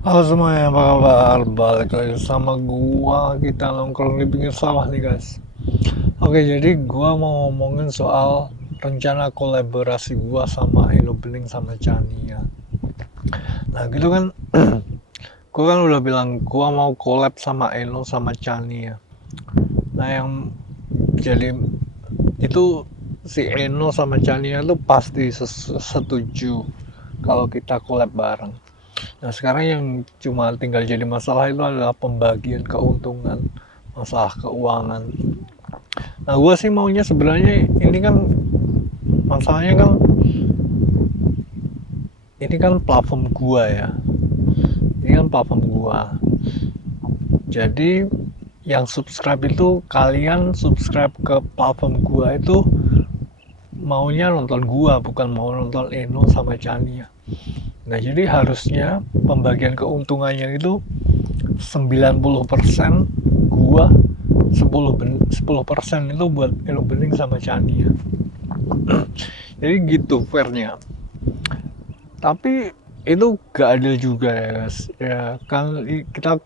Halo semuanya, apa kabar? Balik lagi sama gua, kita nongkrong di pinggir sawah nih guys. Oke, jadi gua mau ngomongin soal rencana kolaborasi gua sama Eno Bening sama Chania. Nah gitu kan, gua kan udah bilang gua mau collab sama Eno sama Chania. Nah yang jadi itu si Eno sama Chania tuh pasti setuju kalau kita collab bareng. Nah, sekarang yang cuma tinggal jadi masalah itu adalah pembagian keuntungan, masalah keuangan. Nah, gue sih maunya sebenarnya ini kan masalahnya kan ini kan platform gua ya. Ini kan platform gua. Jadi yang subscribe itu kalian subscribe ke platform gua itu maunya nonton gua bukan mau nonton Eno sama Chania. Nah, jadi harusnya pembagian keuntungannya itu 90% gua 10% itu buat Elo Bening sama Chania. Jadi gitu fairnya. Tapi itu gak adil juga ya guys. Ya kan kita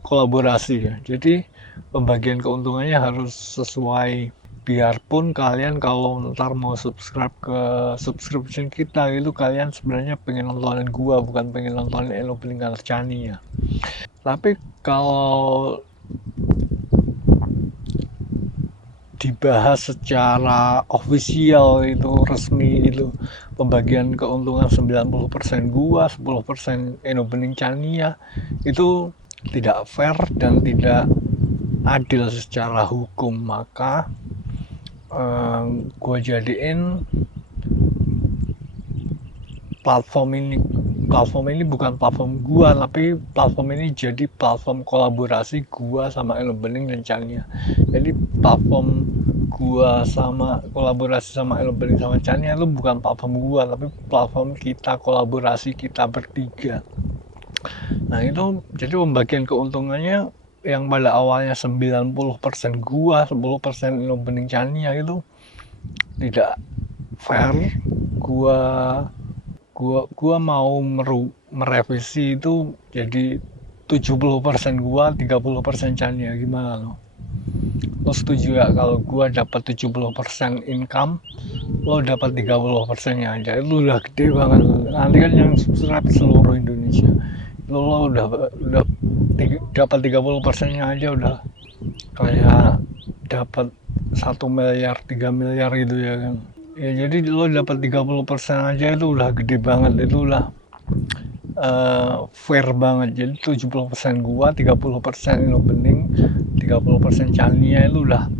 kolaborasi ya. Jadi pembagian keuntungannya harus sesuai. Biarpun kalian kalau ntar mau subscribe ke subscription kita itu kalian sebenarnya pengen nontonin gua bukan pengen nontonin Elo Bening sama Chania. Tapi kalau dibahas secara official itu resmi itu pembagian keuntungan 90% gua 10% Eno Bening Chania itu tidak fair dan tidak adil secara hukum. Maka gua jadiin platform ini bukan platform gua tapi platform ini jadi platform kolaborasi gua sama Elo Bening dan Chania. Jadi platform gua sama kolaborasi sama Elo Bening sama Chania itu bukan platform gua tapi platform kita kolaborasi kita bertiga. Nah itu jadi pembagian keuntungannya yang pada awalnya 90% gua 10% Elo Bening Chania itu tidak fair. Gua mau merevisi itu jadi 70% gua 30% Chania. Gimana lo setuju ya kalau gua dapat 70% income, lo dapat 30%-nya aja, itu udah gede banget. Nanti kan yang subscribe seluruh Indonesia, lo udah dapat 30%-nya aja udah kayak dapat 1 miliar 3 miliar gitu ya kan. Ya jadi lo dapat 30% aja itu udah gede banget, itu udah fair banget. Jadi 70% gua 30% lo Bening 30% Chania itu udah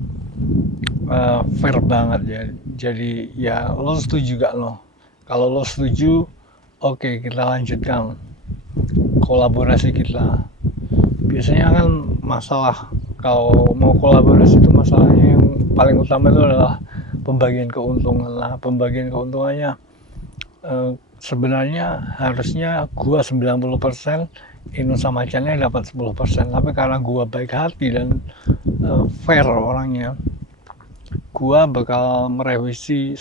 fair banget ya. Jadi ya lo setuju gak lo? Kalau lo setuju, oke, kita lanjutkan kolaborasi kita. Biasanya kan masalah kalau mau kolaborasi itu masalahnya yang paling utama itu adalah pembagian keuntungan lah. Pembagian keuntungannya sebenarnya harusnya gua 90%, Inu sama Chania dapat 10%. Tapi karena gua baik hati dan fair orangnya, gua bakal merevisi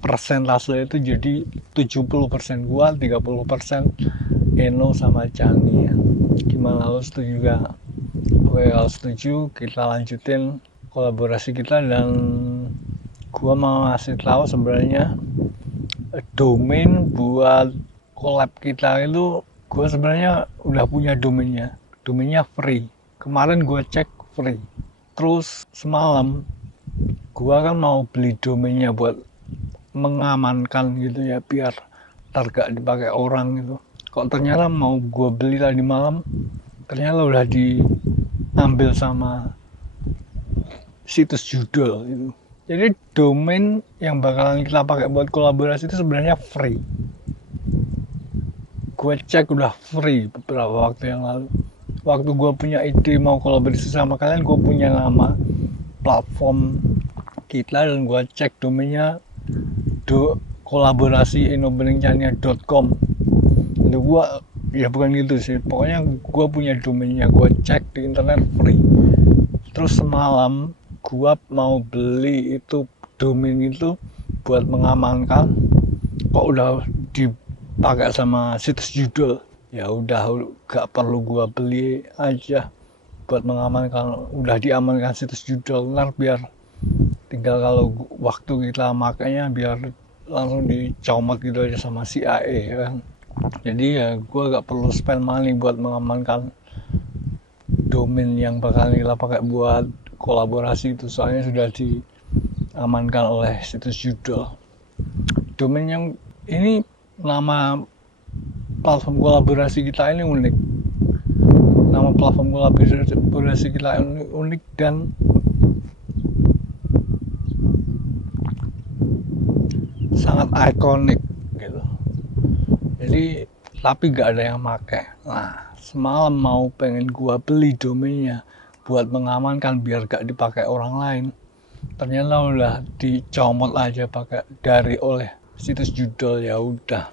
persentase itu jadi 70% gua, 30% Eno sama Chania. Gimana, lo setuju gak? Oke, kalau setuju kita lanjutin kolaborasi kita. Dan gua mau ngasih tahu sebenarnya domain buat collab kita itu gue sebenarnya udah punya domainnya free. Kemarin gue cek free. Terus semalam gue kan mau beli domainnya buat mengamankan gitu ya biar ntar gak dipakai orang gitu. Kok ternyata mau gue beli tadi malam ternyata udah diambil sama situs judul itu. Jadi domain yang bakalan kita pakai buat kolaborasi itu sebenarnya free. Gue cek udah free beberapa waktu yang lalu. Waktu gue punya ide mau kolaborasi sama kalian, gue punya nama platform kita dan gue cek domainnya kolaborasi enobeningchania.com. Itu gue ya bukan gitu sih. Pokoknya gue punya domainnya, gue cek di internet free. Terus semalam gua mau beli itu domain itu buat mengamankan, kok udah dipakai sama situs judul. ya udah gak perlu gua beli aja buat mengamankan, udah diamankan situs judul, ntar biar tinggal kalau waktu kita makanya biar langsung dicomot gitu aja sama CIA ya kan. Jadi ya gue gak perlu spend money buat mengamankan domain yang bakal kita pakai buat kolaborasi itu, soalnya sudah diamankan oleh situs judul. Domain yang ini, nama platform kolaborasi kita ini unik. Nama platform kolaborasi kita ini unik dan sangat ikonik gitu. Jadi tapi gak ada yang pakai. Nah, semalam mau pengen gua beli domainnya buat mengamankan biar gak dipakai orang lain. Ternyata udah dicomot aja pakai dari oleh situs judul. Ya udah,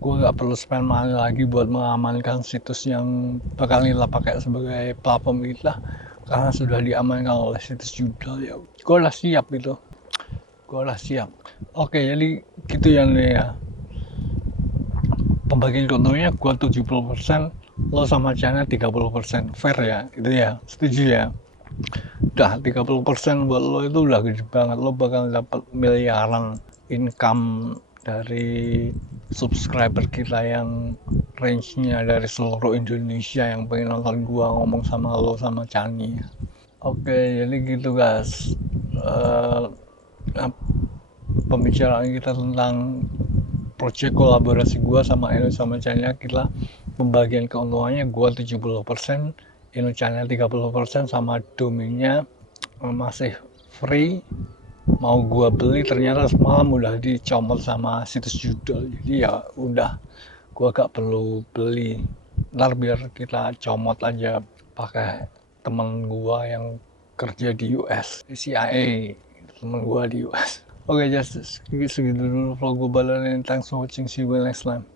gua gak perlu spend money lagi buat mengamankan situs yang bakal kita pakai sebagai platform kita karena sudah diamankan oleh situs judul. Ya gua udah siap gitu. Gua udah siap. Oke, jadi gitu ya. Pembagian keuntungannya gua 70%, lo sama channel 30%. Fair ya, itu ya, setuju ya. Udah 30% buat lo itu udah gede banget. Lo bakal dapat miliaran income dari subscriber kita yang range-nya dari seluruh Indonesia yang pengen nonton gua ngomong sama lo sama Chani. Oke, jadi gitu guys. Pembicaraan kita tentang project kolaborasi gua sama Eno sama Channel, kita pembagian keuntungannya gua 70%, Eno Channel 30%, sama domainnya masih free. Mau gua beli ternyata semalam udah dicomot sama situs judul, jadi ya udah gua gak perlu beli. Ntar biar kita comot aja pakai temen gua yang kerja di US, CIA, temen gua di US. Oke, just segitu dulu vlog gue Balarin. Thanks for watching. See you next time.